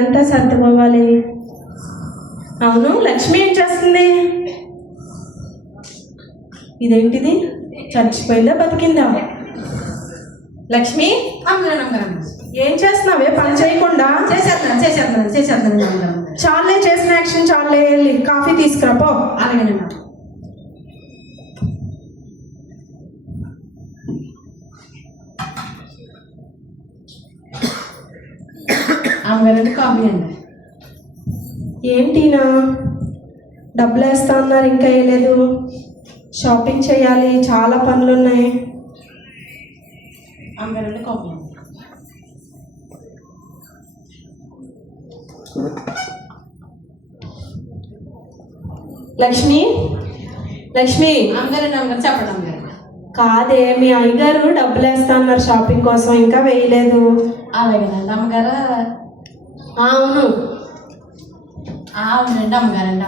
అంతా సర్దుకోవాలి. అవును, లక్ష్మి ఏం చేస్తుంది? ఇదేంటిది? చచ్చిపోయిందా బతికిందా? లక్ష్మి ఏం చేస్తున్నావే పని చేయకుండా? చేసేస్తున్నాను. చాలే చేసిన యాక్షన్ చాలే. వెళ్ళి కాఫీ తీసుకురా పో. అలాగేనమ్మా. అమ్మగారండి కాఫీ అండి. ఏంటినా డబ్బులు వేస్తా అన్నారు, ఇంకా వేయలేదు. షాపింగ్ చేయాలి, చాలా పనులు ఉన్నాయి. అమ్మగారండి కాఫీ అండి. లక్ష్మి లక్ష్మి అమ్మగారండి చెప్పండి అమ్మగారు. కాదే, మీ అయ్యగారు డబ్బులు వేస్తా అన్నారు షాపింగ్ కోసం, ఇంకా వేయలేదు. అలాగేనండి అమ్మగారు. అవును అవునండి అమ్మగారండి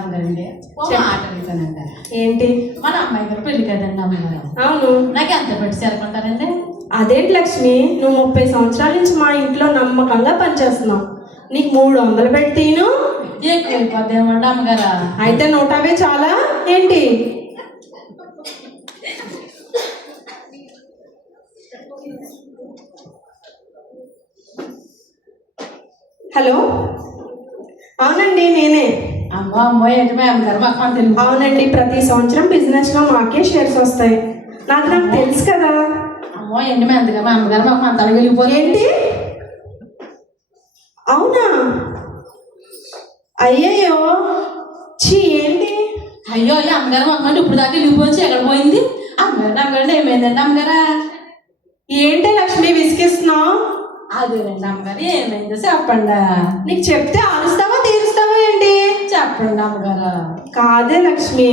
ఆటలుతానండి. ఏంటి? మన అమ్మాయి గారు పెళ్లి కదండి అమ్మగారు. అవును. నాకు ఎంత పెట్టి చేరుకుంటారండి? అదేంటి లక్ష్మి, నువ్వు 30 సంవత్సరాల నుంచి మా ఇంట్లో నమ్మకంగా పనిచేస్తున్నావు. నీకు 300 పెట్టిను. ఎక్కువైపోద్దేమండి అమ్మగారు. అయితే 150 చాలా ఏంటి? హలో, అవునండి నేనే. అమ్మో ఏంటి మా అమ్మగారు మాకు మన తెలుగు. అవునండి, ప్రతి సంవత్సరం బిజినెస్లో మాకే షేర్స్ వస్తాయి. నాకు తెలుసు కదా. అమ్మో ఏంటి మా ఎందుకు మా అమ్మగారు మాకు మన తల వెళ్ళిపోయి. ఏంటి? అవునా? అయ్యయ్యో, చీ ఏంటి? అయ్యో అమ్మగారు మాకు ఇప్పుడు దాకా వెళ్ళిపోయి ఎక్కడ పోయింది? అమ్మగారు ఏమైందండి అమ్మగారా? ఏంటి లక్ష్మి విసిగిస్తున్నావు? అదేనండి అమ్మగారు ఏమైందో చెప్పండి. నీకు చెప్తే ఆరుస్తావా తీరుస్తావా ఏంటి? చెప్పండి అమ్మగారు. కాదే లక్ష్మి,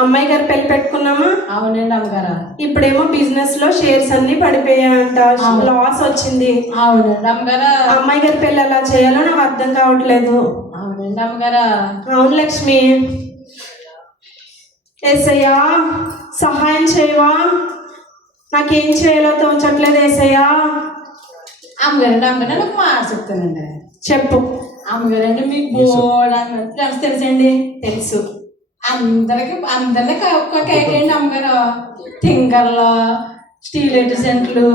అమ్మాయి గారు పెళ్లి పెట్టుకున్నామా? అవునండి అమ్మగారు. ఇప్పుడేమో బిజినెస్ లో షేర్స్ అన్ని పడిపోయాయంట, లాస్ వచ్చింది. అవునండి అమ్మగారు. అమ్మాయి గారి పెళ్లి ఎలా చేయాలో నాకు అర్థం కావట్లేదు. అవునండి అమ్మగారు. అవును లక్ష్మి. ఏసయ్యా సహాయం చేయవా? నాకేం చేయాలో తోచట్లేదు ఏసయ్యా. అమ్మగారండి నాకు మాట చెప్తానండి. చెప్పు. అమ్మగారండి మీకు బోర్డు ఫ్రెండ్స్ తెలుసండి? తెలుసు. అందరినీ కేకేయండి అమ్మగారు. థింకర్లు, స్టీల్ ఎడిసెంట్లు,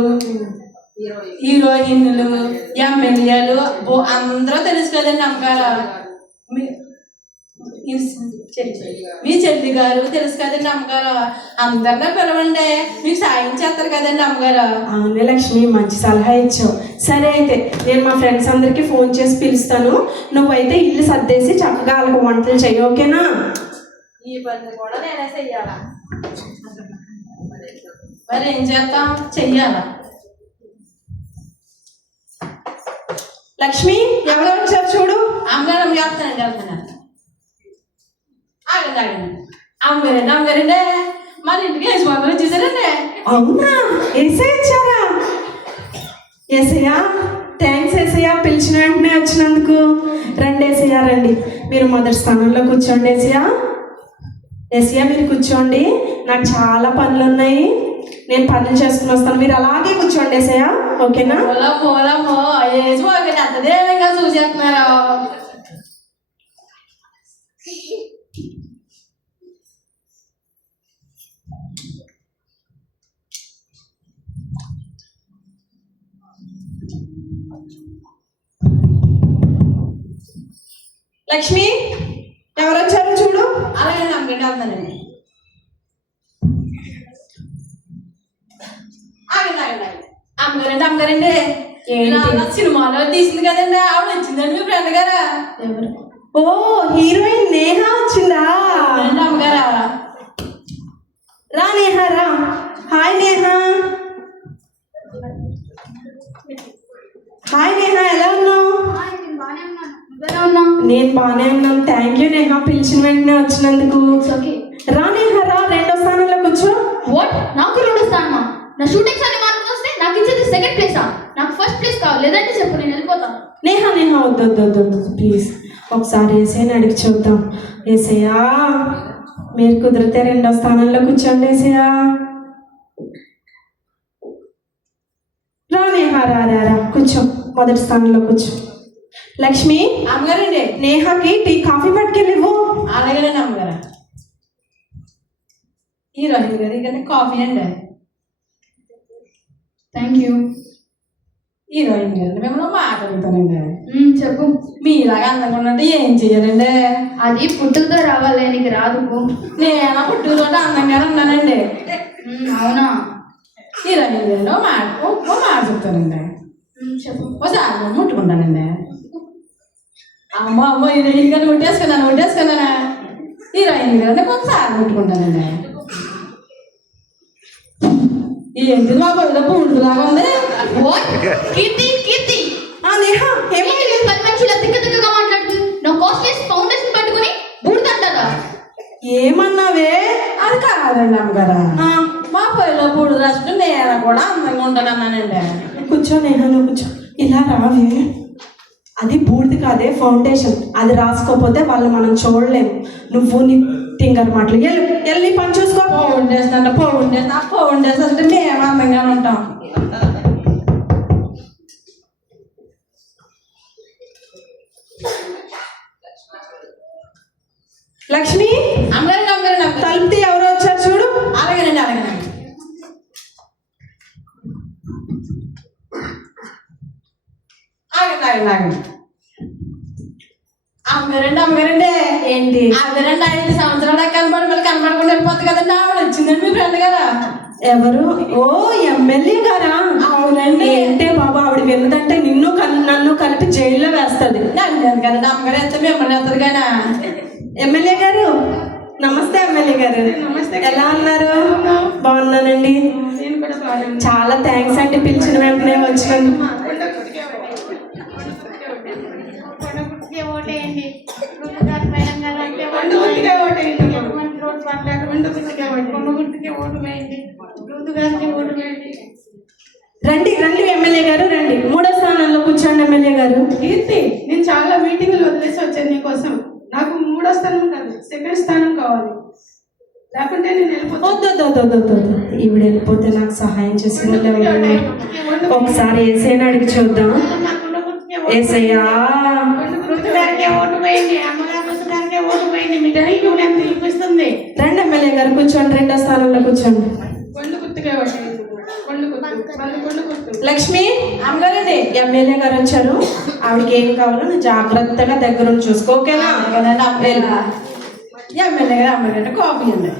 హీరోయిన్లు, ఎమ్మెల్యేలు అందరూ తెలుసు కదండి అమ్మగారు. మీ చెల్లి గారు తెలుసు కదండి అమ్మగారు. అందరినీ పిలవండి, మీకు సాయం చేస్తారు కదండి అమ్మగారు. అవునే లక్ష్మి, మంచి సలహా ఇచ్చావు. సరే అయితే నేను మా ఫ్రెండ్స్ అందరికి ఫోన్ చేసి పిలుస్తాను. నువ్వైతే ఇల్లు సర్దేసి చక్కగా వాళ్ళకి వంటలు చెయ్యి, ఓకేనా? ఈ పని కూడా నేనే చెయ్యాలా? మరి ఏం చేస్తాం, చెయ్యాలా? లక్ష్మి ఎవరు వచ్చారు చూడు. అమ్మగారు చెప్తానండి అమ్మగారండి మన ఇంటికి యజమానులు వచ్చేసారండి. అవునా? ఏసయ్య వచ్చారా? ఏసయ్యా థ్యాంక్స్ ఏసయ్యా, పిలిచిన వెంటనే వచ్చినందుకు. రండి ఏసయ్యా రండి, మీరు మొదటి స్థానంలో కూర్చోండి. ఏసయ్యా ఏసయ్యా మీరు కూర్చోండి, నాకు చాలా పనులు ఉన్నాయి, నేను పనులు చేసుకుని వస్తాను. మీరు అలాగే కూర్చోండి ఏసయ్యా, ఓకేనా? అంతదేగా చూసేస్తున్నారు. లక్ష్మి ఎవరు వచ్చారో చూడు. అలాగే నమ్మకండి వెళ్తానండి. అమ్మగారండి సినిమాలో తీసింది కదండి, ఆవిడ వచ్చిందండి మీ ఫ్రెండ్ గారా? ఓ హీరోయిన్ నేహ వచ్చిందా? అమ్మగారా రా నేహ రా. హాయ్ నేహ. హాయ్ నేహ, ఎలా ఉన్నావు? నేను బాగానే ఉన్నాను. థ్యాంక్ యూ నేహ, పిలిచిన వెంటనే వచ్చినందుకు. రా నేహ రా, 2వ స్థానంలో కూర్చో. వాట్? నాకు 2వ స్థానమా? నా షూటింగ్స్ అన్ని మార్కులు వస్తే నాకు ఇచ్చేది 2nd ప్లేసా? నాకు 1st ప్లేస్ కావాలి, లేదంటే చెప్పు నేను వెళ్ళిపోతాను. నేహ వద్దు ప్లీజ్, ఒకసారి ఏసయ్యని అడిగి చూద్దాం. ఏసయ్యా మీరు కుదిరితే 2వ స్థానంలో కూర్చోండి ఏసయ్యా. రా నేహ రా కూర్చో, మొదటి స్థానంలో కూర్చో. లక్ష్మి, అమ్మగారండి. నేహాకి టీ కాఫీ పట్టుకెళ్ళివ్వు. అలాగేనండి అమ్మగారు. ఈ రోజు గారు ఇక్కడ కాఫీ అండి. Thank you. ఈ రోజు గారు మిమ్మల్ని మాట్లాడుతానండి. చెప్పు. మీలాగా అందంగా ఉన్నట్టు ఏం చెయ్యాలండి? అది పుట్టుకతో రావాలి, నీకు రాదు. నేను పుట్టుకతో అందంగానే ఉన్నానండి. అవునా? ఈ రోజు గారు మాట చెప్తానండి. చెప్పు. ఒకసారి ముట్టుకుంటానండి. అమ్మ అమ్మ ఈ కానీ ముట్టేసుకున్నానా? ఈ రోజు గారు ఒకసారి ముట్టుకుంటానండి. ఏంటి మా బదులు పూడులాగా ఉంది. కీర్తి, కీర్తి. నేహా ఏమైంది? పని మనుషుల తిక్కగా మాట్లాడుతుంది. నా కాస్ట్లెస్ ఫౌండేషన్ పట్టుకుని బూడుతంటారా? ఏమన్నావే? అది కాదండి అమ్మగారా, మా పొయ్యిలో పూడు రాసుకుంటే నేను కూడా అందంగా ఉంటానన్నానండి. కూర్చో నేహా, నువ్వు కూర్చో. ఇలా రావే. అది బూడిది కాదే, ఫౌండేషన్. అది రాసుకోకపోతే వాళ్ళు మనం చూడలేము. నువ్వు నీ టింగర్ మాటలు వెళ్ళి పని చూసుకో. పౌండేస్ అంటే మేము అందంగానే ఉంటాం. లక్ష్మి, అమ్మగారండి తలుపుతి ఎవరో వచ్చారు చూడు. అలాగేనండి. ఆగండి. అమ్మగారండి. ఏంటి? అమ్మగారండి 5 సంవత్సరాలు కనబడి మళ్ళీ కనబడకుండా వెళ్ళిపోతుంది కదండి. ఆవిడ వచ్చిందండి మీ ఫ్రెండ్ కదా. ఎవరు? ఓ ఎమ్మెల్యే గారా? అవునండి. ఏంటే బాబా, ఆవిడ విన్నదంటే నన్ను కలిపి జైల్లో వేస్తుంది. నన్ను కదండి అమ్మగారు ఎంత మిమ్మల్ని వేస్తుంది కానీ. ఎమ్మెల్యే గారు నమస్తే. ఎమ్మెల్యే గారు ఎలా ఉన్నారు? బాగున్నానండి. చాలా థ్యాంక్స్ అండి, పిలిచిన వెంటనే వచ్చినందుకు. రండి ఎమ్మెల్యే గారు రండి. 3వ స్థానంలో కూర్చోండి ఎమ్మెల్యే గారు. కీర్తి, నేను చాలా మీటింగులు వదిలేసి వచ్చాను నీకోసం. నాకు 3వ స్థానం కాదు, 2nd స్థానం కావాలి. లేకుంటే నేను వద్దు. ఈవిడ వెళ్ళిపోతే నాకు సహాయం చేసిన వాళ్ళు ఎవరు? ఒకసారి ఏసైనా అడిగి చూద్దాం. ఏసయ్యా, రండి ఎమ్మెల్యే గారు కూర్చోండి. 2వ స్థానంలో కూర్చోండి. లక్ష్మి, అమ్మగారండి. ఎమ్మెల్యే గారు వచ్చారు. ఆవిడకి ఏం కావాలో నువ్వు జాగ్రత్తగా దగ్గర చూసుకో, ఓకేనా? ఎమ్మెల్యే గారు అమ్మగారండి కాఫీ అండి.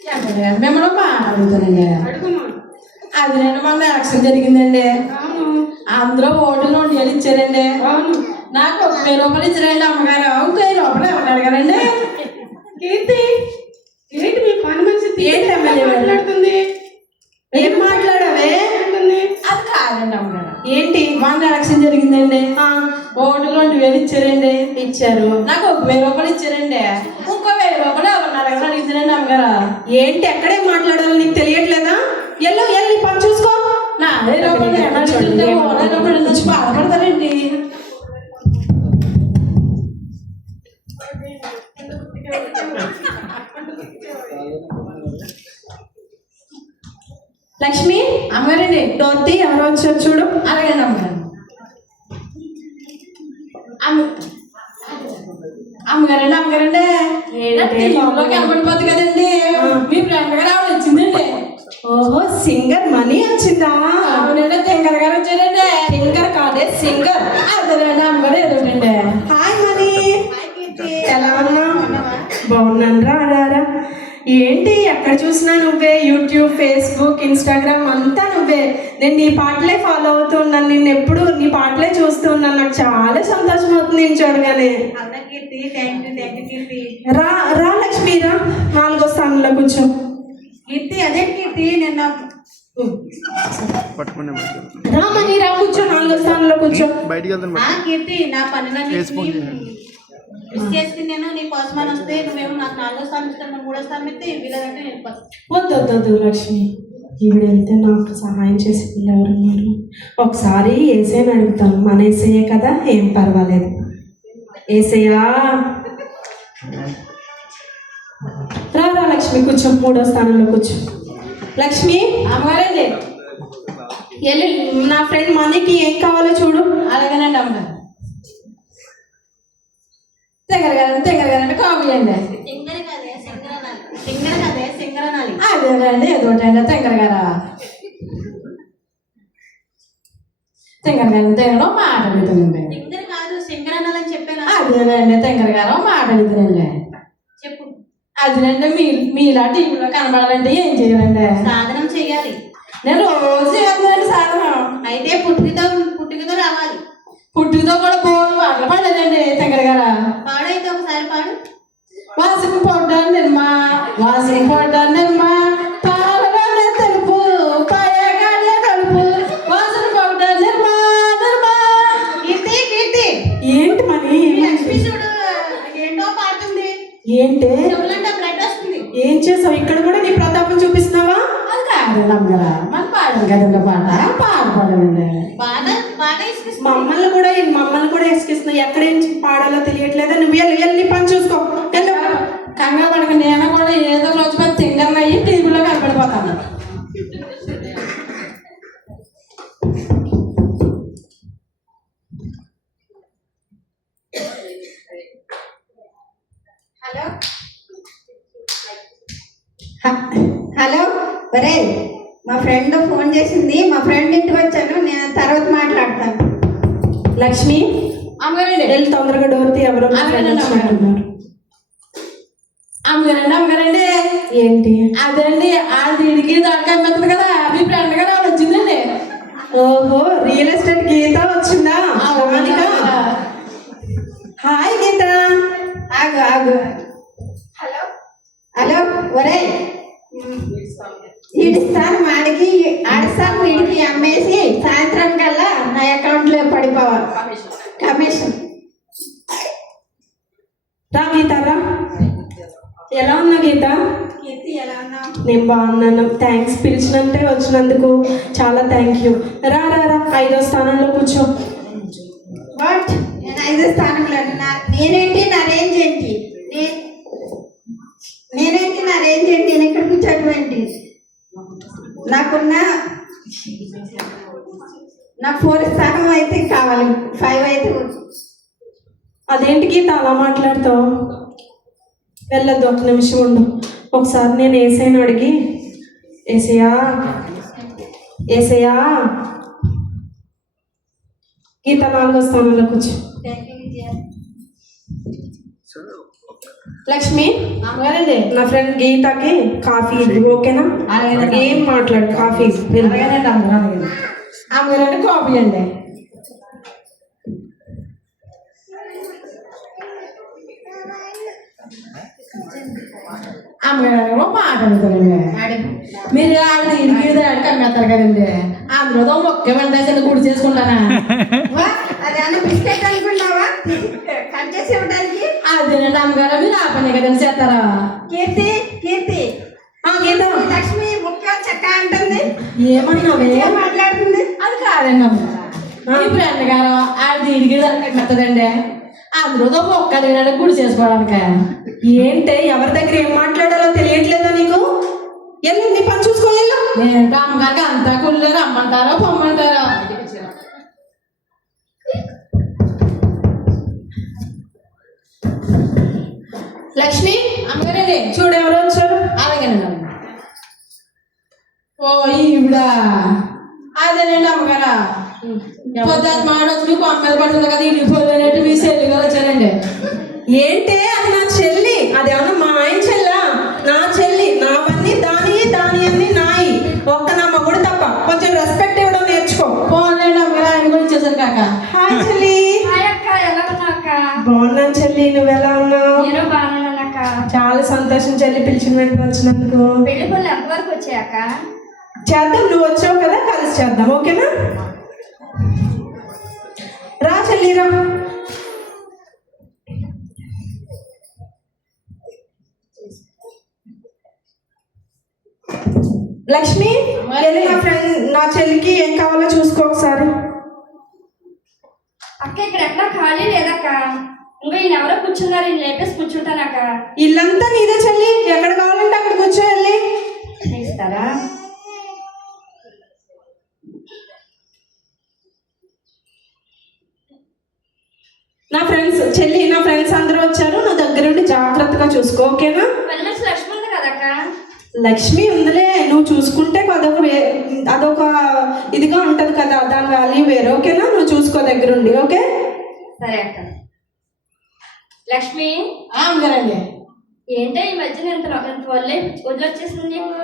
ఎమ్మెల్యే గారు మిమ్మల్ని మాట్లాడుతానండి. అది నేను మన ఎలక్షన్ జరిగిందండి. అందరూ ఓటులు 2,000 ఇచ్చారండి. నాకు 1,000 రూపాయలు ఇచ్చారండి అమ్మగారు. 1,000 రూపాయలు ఎవరు అడగారండి? కీర్తి, ఏంటి మీ పని మనిషి ఏంటి ఎమ్మెల్యే మాట్లాడుతుంది? ఏం మాట్లాడవే? అది కాదండి అమ్మగారు. ఏంటి? మన ఎలక్షన్ జరిగిందండి. ఓటులు 2,000 ఇచ్చారండి. ఇచ్చారు. నాకు 1,000 రూపాయలు ఇచ్చారండి. ఇంకో 1,000 రూపాయలు ఎవరు అడగారు అడిగించారండి అమ్మగారు. ఏంటి? ఎక్కడే మాట్లాడాలో నీకు తెలియట్లేదా? వెళ్ళి పని చూసుకో. నా 1,000 రూపాయలు బాధపడతారండి. లక్ష్మి, అమ్మగారండి డోర్తి ఎవరో వచ్చారు చూడు. అలాగండి అమ్మగారు. అమ్మగారండి టీవీలో కనబడిపోతుంది కదండి. మీ ఫ్రెండ్ గారు ఆవిడ వచ్చిందండి. ఓహో, సింగర్ మనీ వచ్చిందా? అవునండి, సింగర్ గారు వచ్చారండి. సింగర్ కాదే, సింగర్. అదేనండి అమ్మగారు ఏదోటండి. హాయ్ మనీ, ఎలా ఉన్నా? బాగున్నాను. రా. ఏంటి ఎక్కడ చూసినా నువ్వే? యూట్యూబ్, ఫేస్బుక్, ఇన్స్టాగ్రామ్ అంతా నువ్వే. నేను నీ పాటలే ఫాలో అవుతూ ఉన్నాను. నేను ఎప్పుడు నీ పాటలే చూస్తూ ఉన్నాను. నాకు చాలా సంతోషం అవుతుంది నేను చూడగానే. రా లక్ష్మి, రా 4వ స్థానంలో కూర్చో. కీర్తి, అదే కీర్తి నిన్న రా మనీ, రా కూర్చో. 4వ స్థానంలో కూర్చో. కీర్తి, నా పనులన్నీ చేసుకుని నేను నీ కోసమని వస్తే నువ్వేమో నాకు 4వ స్థానం ఇస్తాను, 3వ స్థానం ఇస్తే వీళ్ళదంటే వెళ్ళిపోతాను. వద్దు లక్ష్మి, ఈవిడ వెళ్తే నాకు సహాయం చేసి ఎవరున్నారు? ఒకసారి ఏసైని అడుగుతాను. మన ఏసయ్యే కదా, ఏం పర్వాలేదు. ఏసయ్యా, రా లక్ష్మి కూర్చో. 3వ స్థానంలో కూర్చో. లక్ష్మి, అమ్మగారండి వెళ్ళి నా ఫ్రెండ్ మనీకి ఏం కావాలో చూడు. అలాగేనండి అమ్మగారు. తెంగరగారంటే కామెడీ అండి. సింగర్ కదే సింగరనాలి, సింగర్ కదే సింగరనాలి. అదేనండి ఏదోటండి తెంగరగారా. తెంగరగారం మాట అడుగుతుందండి. సింగర్ కాదు సింగరనాలి అని చెప్పాను. అదేనండి తెంగరగారం మాట అడుగుతుందండి. చెప్పు. అదేనండి మీలా టీవీలో కనబడాలంటే ఏం చేయాలండి? సాధనం చెయ్యాలి. నేను రోజు చేస్తున్నానండి సాధనం. అయితే పుట్టుకతో రావాలి. పుట్టుకతో కూడా బోర్డు పాటలు పాడలేదండి తెంగరగారా. పాడైతే ఒకసారి పాడు. వాసన పౌడర్ నిర్మా, వాసన పౌడర్ నిర్మా, పాలగానే తెలుపు, పాయగానే కలుపు, వాసన పౌడర్ నిర్మా నిర్మా. కీర్తి కీర్తి ఏంటి మనీ? లక్ష్మి చూడు ఏంటో పాడుతుంది. ఏంటి చెవులంటే బ్లడ్ వస్తుంది. ఏం చేసావు? ఇక్కడ కూడా నీ ప్రతాపం చూపిస్తున్నావా? అది కాదు నమ్మగరా, మన పాడను కదండి పాట పాడండి. బాగా ఇసుకిస్తుంది. మమ్మల్ని కూడా ఎక్కిస్తున్నావు. ఎక్కడేం పాడాలో తెలియట్లేదా? నువ్వు వెళ్ళి పని చూసుకో. వెళ్ళు. కంగారు పడక నేను కూడా ఏదో రోజు పెద్ద తింగర్ అయ్యి టీవీలో కనపడిపోతాను. హలో ఒరే, మా ఫ్రెండ్ ఫోన్ చేసింది. మా ఫ్రెండ్ ఇంటికి వచ్చాను, నేను తర్వాత మాట్లాడతాను. లక్ష్మి అమ్మగారండి వెళ్ళి తొందరగా డోర్ తీ. ఎవరో నా friend వచ్చినట్టున్నారు. అమ్మగారండి ఏంటి? అదండి ఆడికి దానికి అమ్ముతుంది కదా, మీ ఫ్రెండ్ గారు ఆవిడ వచ్చిందండి. ఓహో, రియల్ ఎస్టేట్ గీత వచ్చిందా? రాధిక. హాయ్ గీత. ఆగు ఆగు. హలో హలో ఒరే, వీడి స్థానం ఆడి స్థానం వీడికి అమ్మేసి సాయంత్రం కల్లా నా అకౌంట్లో పడిపోవాలి కమిషన్. రా గీత రా. ఎలా ఉన్నా గీత? కీర్తి ఎలా ఉన్నావు? నేను బాగున్నాను. థ్యాంక్స్, పిలిచినంటే వచ్చినందుకు చాలా థ్యాంక్ యూ. రా రా రా, 5వ స్థానంలో కూర్చో. వాట్? నేను 5వ స్థానంలో నేనేంటి నా రేంజ్ ఏంటి? నేనేంటి నా రేంజ్ ఏంటి? నేను ఎక్కడ కూర్చోడం ఏంటి? నాకున్న నా 4వ స్థానం అయితే కావాలి, 5 అయితే. అదేంటి గీత అలా మాట్లాడతావు? వెళ్ళొద్దు, ఒక నిమిషం ఉండు. ఒకసారి నేను ఏసైని అడిగి, ఏసయ్యా గీత 4వ స్థానంలో కూర్చో. లక్ష్మి అమ్మగారండి నా ఫ్రెండ్ గీతకి కాఫీ ఇవ్వు, ఓకేనా? అలాగేనండి. ఏం మాట్లాడు, కాఫీ ఇవ్వు. అలాగేనండి అమ్మగారండి కాపీ అండి. అమ్మగారు మాట అడుగుతారండి. మీరు ఆవిడ ఇడికి ఆడికి అమ్మేస్తారు కదండి, అందులో మొక్క వెంటనే గుడి చేసుకుంటానా? అదేమన్నా బిస్కెట్ అనుకున్నావా కట్ చేసి ఇవ్వడానికి? అదేనండి అమ్మగారు, మీరు ఆ పని కదండి చేస్తారా? కీర్తి కీర్తి గీత లక్ష్మి ముక్క చెక్క అంటుంది. ఏమన్నావే? ఏం మాట్లాడుతుంది? అది కాదండి అమ్మగారు, మీ ఫ్రెండ్ గారు ఆవిడ ఇడికి మెత్తదండి, అందులో మొక్క అడిగినాడు గుడి చేసుకోవడానికి. ఏంటే, ఎవరి దగ్గర ఏం మాట్లాడాలో తెలియట్లేదా నీకు? ఎల్లు, నీ పని చూసుకో. ఎల్లు. ఏంటో అమ్మగారికి అంతా కుళ్ళు రమ్మంటారో పొమ్మంటారో. లక్ష్మి అమ్మగారండి చూడు ఎవరు వచ్చారు. అలాగేనండి అమ్మ. ఓ ఈవిడ అదేనండి అమ్మగారా, పొద్దున్న మాడొచ్చు మీకు అమ్మ మీద పడుతుంది కదా, ఇంటికి పోయినట్టు మీ చెల్లి గారు వచ్చారండి. ఏంటే, అది నా చెల్లి. అదేమన్నా మా ఆయన చెల్లా? నా చెల్లి. నావన్నీ దాని అన్ని నాయి. ఒక్క నా మగుడు తప్ప. కొంచెం రెస్పెక్ట్ ఇవ్వడం నేర్చుకో. పోలేండి అమ్మగారు, ఆయన కూడా ఇచ్చేసారు కాక. హాయ్ చెల్లి. హాయ్ అక్క, ఎలా ఉన్నావు అక్క? బాగున్నాను చెల్లి, నువ్వెలా ఉన్నావు? నేను బాగున్నాను అక్క. చాలా సంతోషం చెల్లి, పిలిచిన వెంటనే వచ్చినందుకు. పెళ్లి పనులు ఎంతవరకు వచ్చాయక్క? చేద్దాం, నువ్వు వచ్చావు కదా, కలిసి చేద్దాం, ఓకేనా? రా చెల్లి రా. లక్ష్మి వెళ్ళి నా చెల్లికి ఏం కావాలో చూసుకో ఒకసారి. అక్క ఇక్కడ ఎక్కడ ఖాళీ లేదక్క. ఇంకా ఈయన ఎవరో కూర్చున్నారు, ఈయన లేపేసి కూర్చుంటానక్క. ఇల్లంతా నీదే చెల్లి, ఎక్కడ కావాలంటే అక్కడ కూర్చో. వెళ్ళి ఇస్తారా? చెల్లి నా ఫ్రెండ్స్ అందరూ వచ్చారు, నా దగ్గరుండి జాగ్రత్తగా చూసుకో, ఓకేనా? వెళ్ళొచ్చు లక్ష్మి ఉంది కదక్క. లక్ష్మి ఉందిలే, నువ్వు చూసుకుంటే అదొక ఇదిగా ఉంటుంది కదా, దాని వాల్యూ వేరే, ఓకేనా? నువ్వు చూసుకో దగ్గరుండి, ఓకే? సరే అక్క. లక్ష్మి అమ్మగారండి. ఏంటో ఈ మధ్యన ఎంత వదిలొచ్చేసింది నీకు,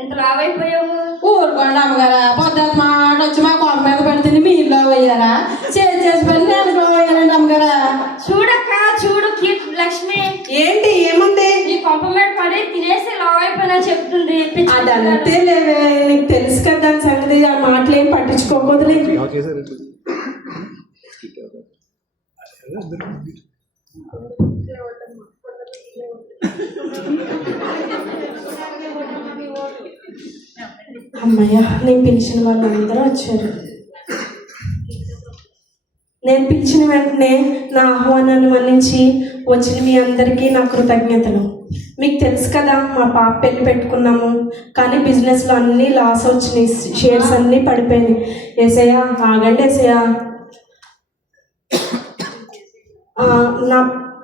ఎంత లావ్ అయిపోయావు. ఊరుకోండి అమ్మగారా, పొద్దున్న మాట వచ్చి మా కొమ్మ మీద పడుతుంది, మీ ఇల్లు అయ్యారా? చేసి పని నేను అయ్యారండి అమ్మగారా. చూడక్క చూడు లక్ష్మి, ఏంటి ఏముంది? నీ కొంప మీద పడి తినేసి లావ్ అయిపోయినా చెప్తుంది. అదంతే లేవే, నీకు తెలుసు కదా దాని సంగతి. ఆ మాటలు ఏం పట్టించుకోకూడదులే. అమ్మయ్య, నేను పిలిచిన వాళ్ళందరూ వచ్చారు. నేను పిలిచిన వెంటనే నా ఆహ్వానాన్ని మన్నించి వచ్చిన మీ అందరికీ నా కృతజ్ఞతలు. మీకు తెలుసు కదా, మా పాప పెళ్ళి పెట్టుకున్నాము, కానీ బిజినెస్లో అన్నీ లాస్ వచ్చినాయి, షేర్స్ అన్నీ పడిపోయినాయి. ఏసయ్యా ఆగండి ఏసయ్యా. నా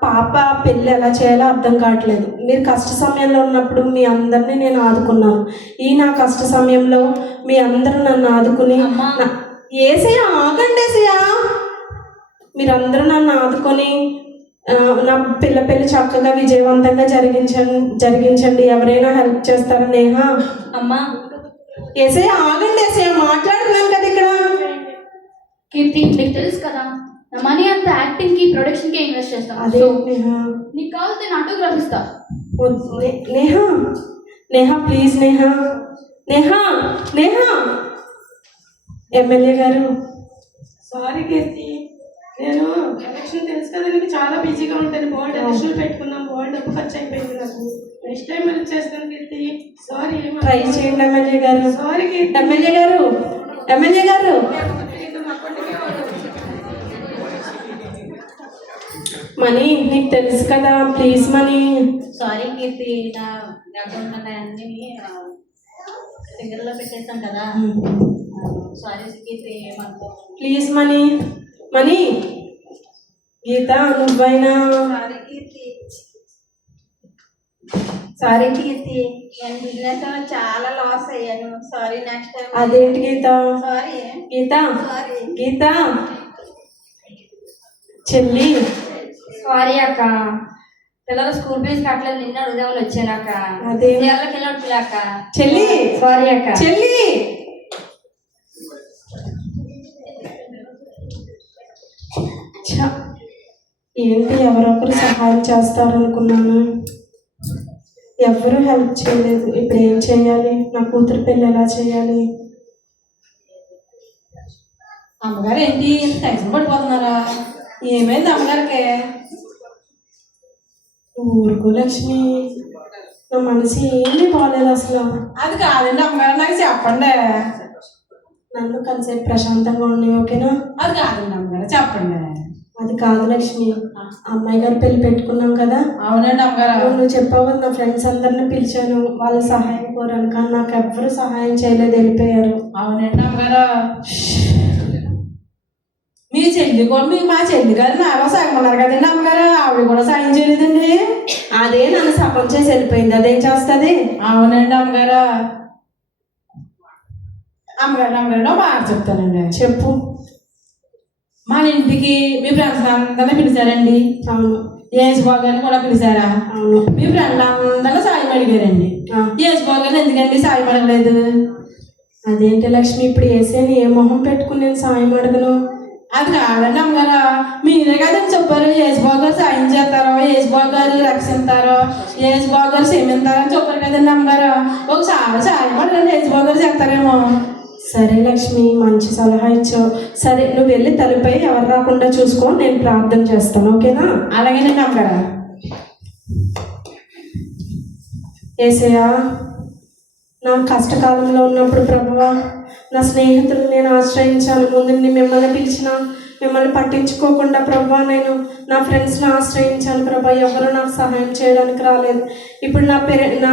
పాప పెళ్ళి ఎలా చేయాలో అర్థం కావట్లేదు. మీరు కష్ట సమయంలో ఉన్నప్పుడు మీ అందరినీ నేను ఆదుకున్నాను. ఈ నా కష్ట సమయంలో మీ అందరూ నన్ను ఆదుకుని, ఏసయ్యా ఆగండి ఏసయ్యా, మీరందరూ నన్ను ఆదుకొని నా పెళ్ళి చక్కగా విజయవంతంగా జరిగించండి. ఎవరైనా హెల్ప్ చేస్తారా? నేహా అమ్మా. ఏసయ్యా ఆగండి ఏసయ్యా, మాట్లాడుతున్నాను కదా ఇక్కడ. కీర్తి, నీకు తెలుసు కదా నా మనీ అంతా యాక్టింగ్ కి, ప్రొడక్షన్ కి ఇన్వెస్ట్ చేస్తాను. అదే నేహా, నీకు కావాల్సిన నేను ఆటోగ్రాఫ్ ఇస్తా. నేహా నేహా ప్లీజ్ నేహా, నేహా నేహా. ఎమ్మెల్యే గారు, సారీ కీర్తి, నేను ఎలక్షన్ తెలుసు కదా నీకు, చాలా బిజీగా ఉంటాను. బోల్డ్ ఎలక్షన్ పెట్టుకున్నాం, బోల్డ్ డబ్బు ఖర్చు అయిపోయింది నాకు. నెక్స్ట్ టైం హెల్ప్ చేస్తాను కీర్తి, సారీ. ట్రై చేయండి ఎమ్మెల్యే గారు. సారీ కీర్తి. ఎమ్మెల్యే గారు, ఎమ్మెల్యే గారు. మనీ నీకు తెలుసు కదా, ప్లీజ్ మనీ. సారీ కీర్తి, నా అకౌంట్ అన్ని ఫింగర్లో పెట్టేస్తాం కదా. సారీ కీర్తి, ఏమనుకో ప్లీజ్ మనీ. మనీ గీత నువ్వైనా. సారీ కీర్తి, నేను బిజినెస్ చాలా లాస్ అయ్యాను. Sorry, next time. అదేంటి గీత? సారీ గీత, సారీ. గీత చెల్లి. సారీ అక్క, పిల్లలు స్కూల్ ఫీజు కట్టలేదు, నిన్న అడుగుదామని వచ్చానక్క. అదే చీరలకు వెళ్ళొచ్చులేక. చెల్లి, సారీ అక్క. చెల్లి. ఏంటి ఎవరొకరు సహాయం చేస్తారనుకున్నాను, ఎవరు హెల్ప్ చేయలేదు. ఇప్పుడు ఏం చేయాలి? నా కూతురు పెళ్ళి ఎలా చేయాలి? అమ్మగారు ఏంటి ఇంత టెన్షన్ పడిపోతున్నారా? ఏమైంది అమ్మగారికి? ఊరుకో లక్ష్మి, నా మనసు ఏమీ బాగాలేదు అసలు. అది కాదండి అమ్మగారు, నాకు చెప్పండి. నన్ను కాసేపు ప్రశాంతంగా ఉండి, ఓకేనా? అది కాదండి అమ్మగారు, చెప్పండి. అది కాదు లక్ష్మి, అమ్మాయి గారు పెళ్లి పెట్టుకున్నాం కదా. అవునండి అమ్మగారు. నువ్వు చెప్పావు, నా ఫ్రెండ్స్ అందరిని పిలిచాను, వాళ్ళ సహాయం కోరాను, కానీ నాకు ఎవ్వరు సహాయం చేయలేదు, వెళ్ళిపోయారు. అవునండి అమ్మగారు. మీ చెల్లి కూడా మా చెల్లి గారు నాలో సగమన్నారు కదండి అమ్మగారు, ఆవిడ కూడా సాయం చేయలేదండి. అదే నన్ను సగం చేసి వెళ్ళిపోయింది, అదేం చేస్తుంది? అవునండి అమ్మగారు. అమ్మగారు బాగా చెప్తానండి. చెప్పు. మన ఇంటికి మీ ఫ్రెండ్స్ అందరినీ పిలిచారండి. అవును. యేసుబాబు గారిని కూడా పిలిచారా? అవును. మీ ఫ్రెండ్ అందరూ సాయం అడిగారండి. యేసుబాబు గారిని ఎందుకండి సాయం అడగలేదు? అదేంటి లక్ష్మి, ఇప్పుడు వేసేని ఏ మొహం పెట్టుకుని నేను సాయం అడగను? అది కాదండి అమ్మగారు, మీరే కదండి చెప్పారు యేసుబాబు గారు సాయం చేస్తారో, యేసుబాబు గారు రక్షిస్తారో, యేసుబాబు గారు క్షమిస్తారని చెప్పారు కదండి అమ్మగారు. ఒకసారి సాయం అడగండి, యేసుబాబు గారు చేస్తారేమో. సరే లక్ష్మి, మంచి సలహా ఇచ్చావు. సరే, నువ్వు వెళ్ళి తలుపై ఎవరు రాకుండా చూసుకో, నేను ప్రార్థన చేస్తాను, ఓకేనా? అలాగేనండి అమ్మగారు. యేసయ్యా, నా కష్టకాలంలో ఉన్నప్పుడు ప్రభువా, నా స్నేహితులు నేను ఆశ్రయించాను. ముందు మిమ్మల్ని పిలిచిన మిమ్మల్ని పట్టించుకోకుండా ప్రభువా, నేను నా ఫ్రెండ్స్ని ఆశ్రయించాను ప్రభా, ఎవరు నాకు సహాయం చేయడానికి రాలేదు. ఇప్పుడు నా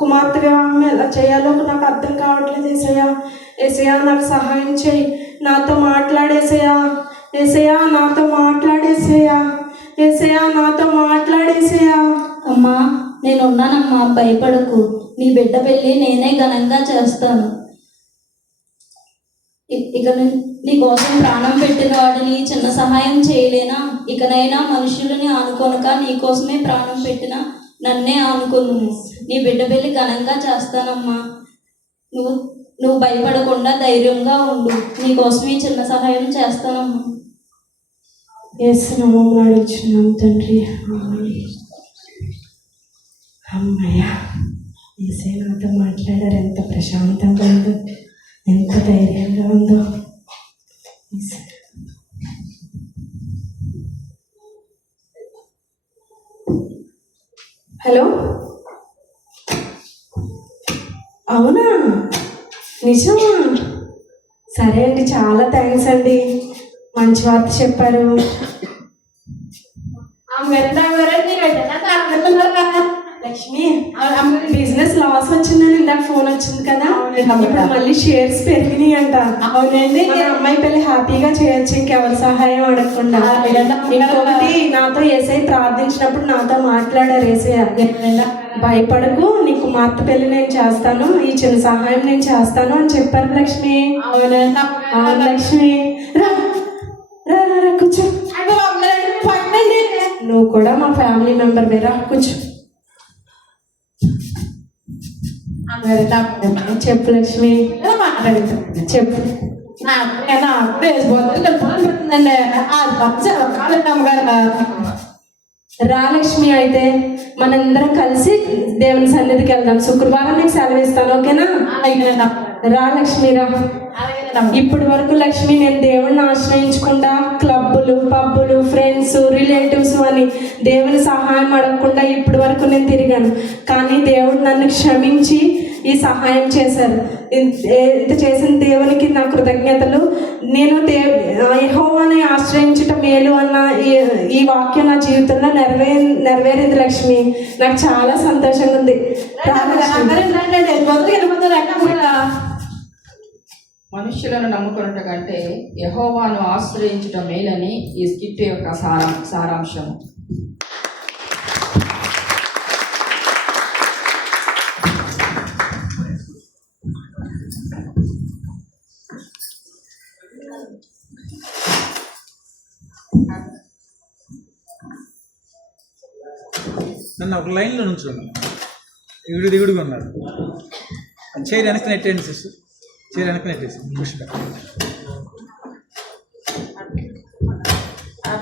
కుమార్తె వివాహం ఎలా చేయాలో నాకు అర్థం కావట్లేదు. యేసయ్యా, యేసయ్యా నాకు సహాయం చేయి, నాతో మాట్లాడేసయ్యా, యేసయ్యా నాతో మాట్లాడేసయ్యా, ఏసయ్యా నాతో మాట్లాడేసయ్యా. అమ్మా నేనున్నానమ్మా, భయపడకు. నీ బిడ్డ పెళ్ళి నేనే ఘనంగా చేస్తాను. ఇక నీ కోసం ప్రాణం పెట్టిన వాడిని చిన్న సహాయం చేయలేనా? ఇకనైనా మనుషులని ఆనుకోనక నీ కోసమే ప్రాణం పెట్టిన నన్నే ఆనుకోను. నీ బిడ్డ పెళ్ళి ఘనంగా చేస్తానమ్మా. నువ్వు భయపడకుండా ధైర్యంగా ఉండు. నీ కోసం ఈ చిన్న సహాయం చేస్తానమ్మా. యేసు నామములో అడుగుచున్నాం తండ్రి. అమ్మయ్యా, యేసయ్య నాతో మాట్లాడారు. ఎంత ప్రశాంతంగా ఉందో, ఎంత ధైర్యంగా ఉందో. హలో, అవునా, నిజమా? సరే అండి, చాలా థ్యాంక్స్ అండి, మంచి వార్త చెప్పారు. లక్ష్మి, బిజినెస్ లాస్ వచ్చిందని ఇందాక ఫోన్ వచ్చింది కదా, ఇప్పుడు మళ్ళీ షేర్స్ పెరిగినాయి అంట. అవునండి. మన అమ్మాయి పెళ్లి హ్యాపీగా చేయొచ్చు, ఇంకెవరి సహాయం అడగకుండా. ఇంకొకటి, నాతో ఏసై ప్రార్థించినప్పుడు నాతో మాట్లాడారు ఏసయ్య, భయపడకు, నీ కుమార్తె పెళ్లి నేను చేస్తాను, ఈ చిన్న సహాయం నేను చేస్తాను అని చెప్పారు లక్ష్మి. అవును లక్ష్మి, రా రా రా కూర్చో. నువ్వు కూడా మా ఫ్యామిలీ మెంబర్ వేరా, కూర్చో. చెప్పు లక్ష్మి, చెప్పు. రా లక్ష్మి, అయితే మనందరం కలిసి దేవుని సన్నిధికి వెళ్దాం. శుక్రవారం నీకు సెలవు ఇస్తాను, ఓకేనా? రా లక్ష్మి, రా. ఇప్పటి వరకు లక్ష్మి నేను దేవుణ్ణి ఆశ్రయించకుండా క్లబ్బులు, పబ్బులు, ఫ్రెండ్స్, రిలేటివ్స్ అని దేవుని సహాయం అడగకుండా ఇప్పటి వరకు నేను తిరిగాను. కానీ దేవుడు నన్ను క్షమించి ఈ సహాయం చేశారు. ఇంత చేసిన దేవునికి నా కృతజ్ఞతలు. నేను యెహోవాని ఆశ్రయించటం మేలు అన్న ఈ వాక్యం నా జీవితంలో నెరవేరింది లక్ష్మి. నాకు చాలా సంతోషంగా ఉంది. మనుష్యులను నమ్ముకున్నట కంటే యెహోవాను ఆశ్రయించటం మేలని ఈ స్కిట్ యొక్క సారాంశం. నన్ను ఒక లైన్లో నుంచోండి. ఇగుడు దిగుడుగా ఉన్నారు. చైర్ వెనక్కి నెట్టేయండి సిస్టర్, చైర్ వెనక్కి నెట్టేసి Pushpa.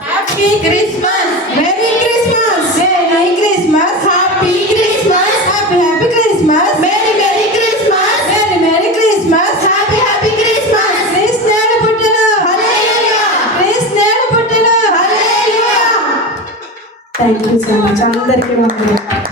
Happy Christmas, merry Christmas, merry Christmas, happy Christmas, happy happy Christmas, merry merry Christmas, merry merry Christmas, happy happy Christmas. క్రిస్నేడు పుట్టెను, హల్లెలూయా, క్రిస్నేడు పుట్టెను, hallelujah. Thank you so much అందరికీ.